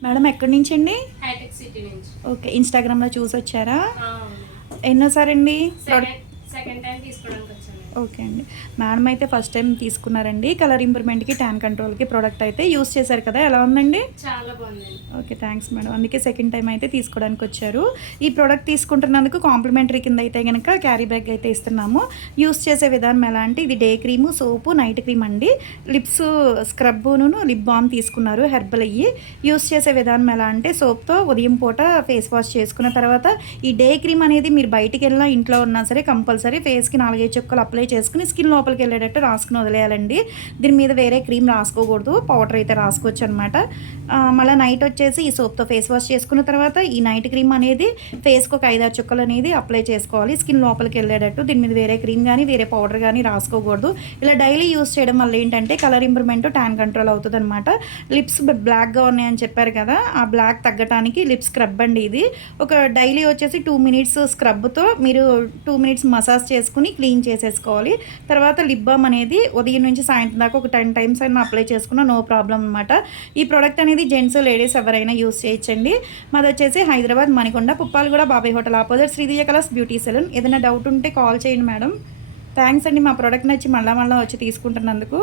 Madam ఎక్కడి నుంచి అండి? హైటెక్ సిటీ నుంచి. ఓకే. ఇన్‌స్టాగ్రామ్‌లో చూసొచ్చారా? అవును. ఎన్నోసారండి? సెకండ్ టైమ్ తీసుకోవడానికొచ్చానండి. ఓకే అండి. మేడం అయితే ఫస్ట్ టైమ్ తీసుకున్నారండి. కలర్ ఇంప్రూవ్‌మెంట్‌కి, టాన్ కంట్రోల్‌కి ప్రోడక్ట్ అయితే యూజ్ చేశారు కదా! ఎలా ఉందండి? చాలా బాగుందండి. ఓకే. Thanks madam. అందుకే సెకండ్ టైమ్ అయితే తీసుకోవడానికొచ్చారు. ఈ ప్రోడక్ట్ తీసుకుంటున్నందుకు కాంప్లిమెంటరీ కింద అయితే గనక క్యారీ బ్యాగ్ అయితే ఇస్తున్నాము. యూజ్ చేసే విధానం ఎలా అంటే ఇది డే క్రీము, సోపు, నైట్ క్రీమ్ అండి. లిప్స్ స్క్రబ్బును, లిప్ బామ్ తీసుకున్నారు హెర్బల్ అయ్యి. యూజ్ చేసే విధానం ఎలా అంటే సోప్‌తో ఉదయం పూట ఫేస్ వాష్ చేసుకున్న తర్వాత ఈ డే క్రీమ్ అనేది మీరు బయటికెళ్ళినా, ఇంట్లో ఉన్నా సరే కంపల్సరీ ఫేస్‌కి 4, 5 చుక్కలు అప్లై చేసుకొని స్కిన్ లోపలికెళ్ళేటట్టు రాసుకొని వదిలేయాలండి. దీని మీద వేరే క్రీమ్ రాసుకోకూడదు. పౌడర్ అయితే రాసుకోవచ్చనమాట. మళ్ళా నైట్ వచ్చేసి ఈ సోప్‌తో ఫేస్ వాష్ చేసుకున్న తర్వాత ఈ నైట్ క్రీమ్ అనేది ఫేస్‌కి ఒక 5, 6 చుక్కలు అనేది అప్లై చేసుకోవాలి. స్కిన్ లోపలికెళ్ళేటట్టు. దీని మీద వేరే క్రీమ్ గానీ, వేరే పౌడర్ గానీ రాసుకోకూడదు. ఇలా డైలీ యూజ్ చేయడం వల్ల ఏంటంటే కలర్ ఇంప్రూవ్‌మెంట్, టాన్ కంట్రోల్ అవుతదనమాట. లిప్స్ బ్లాక్‌గా ఉన్నాయని చెప్పారు కదా! ఆ బ్లాక్ తగ్గటానికి లిప్ స్క్రబ్ అండి ఇది. ఒక డైలీ వచ్చేసి 2 మినిట్స్ స్క్రబ్‌తో మీరు 2 మినిట్స్ మసాజ్ చేసుకొని క్లీన్ చేసేసుకోవాలి. తర్వాత లిప్ బామ్ అనేది ఉదయం నుంచి సాయంత్రం దాకా ఒక 10 టైమ్స్ అయినా అప్లై చేసుకున్న నో ప్రాబ్లమ్ అనమాట. ఈ ప్రొడక్ట్ అనేది జెంట్స్, లేడీస్ ఎవరైనా యూజ్ చేయొచ్చండి. మాదొచ్చేసి Hyderabad Manikonda, Puppalaguda Babai hotel opposite Sridivya colours beauty salon. ఏదైనా డౌట్ ఉంటే కాల్ చేయండి మేడం. థ్యాంక్స్ అండి. మా ప్రొడక్ట్ నచ్చి మళ్ళా వచ్చి తీసుకుంటున్నందుకు.